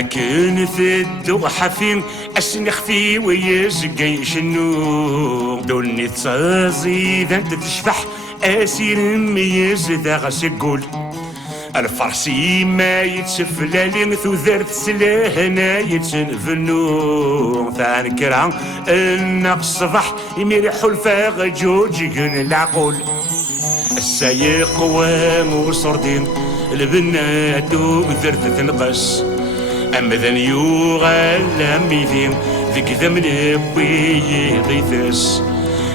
لما كان في الدو حفين أسنخفي ويزقي شنو دوني تصازي ذا انت تشفح أسير ميز ذا غسقول الفرسي ما يتسفلالين ثوذرت سلاهنا يتنفنو ثان كرا النقص الصبح يمير حلفا جوجي العقول السايق ومصردين البنات وذرت تنقص أما ذا يوغل ميثين ذيك ذمن بيضيثس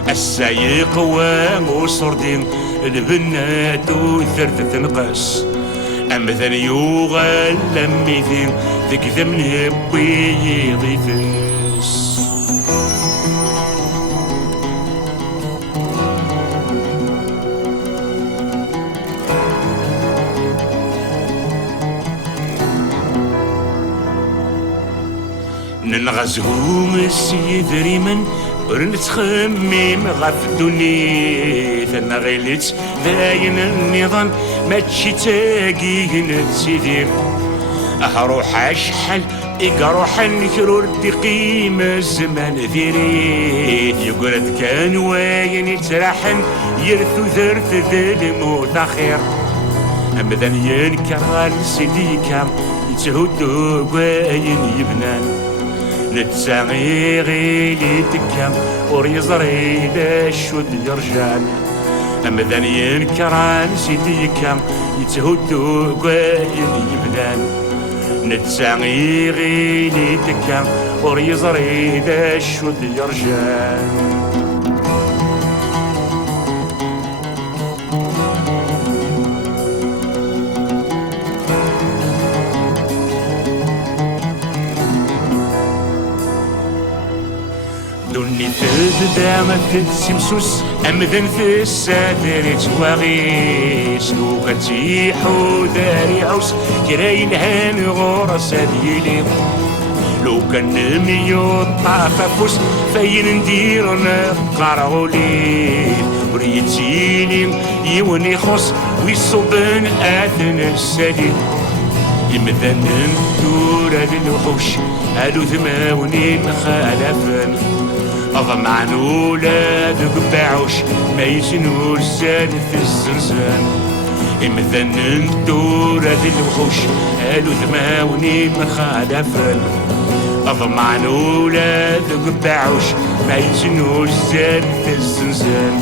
السايق ومصردين البنات وذرت تنقص أما ذا يوغل ميثين ذيك ذمن بيضيثس ننغزهم السيد ريمن ورنتخمم غف الدنيا ثنا غيلت باين النظام ماتشي تاقي نتسيدير أروح أشحل إقروح نكرور دي قيمة الزمان ذيري يقرد كان واين يتراحن يرثو ذرث ذا الموت أخير أما ذا ينكر سيدي كام يتهدو واين يبنان نتساغي غيلي تكام وريزري لشود يرجال أما ذاني ينكران سيدي كام يتهدو قايل يبنان نتساغي غيلي تكام وريزري لشود يرجال دوني تبدا ما تتسمسوس أمذن في السادر تواغيس لو كتيحو داري عوس كراين هان غورس هديلي لو كان ميوط طاففوس فين ندير نقرغولي وريتيني يوني خص ويصوبن آثن السديد يمذن ندور هاد الوحوش هادو ثماونين خالفن أضمعن ولاد قباعوش ما يسنو الزاد في الزنزان إمذن ندور هاد الوحوش هادو ثماونين خالفن أضمعن ولاد قباعوش ما يسنو الزاد في الزنزان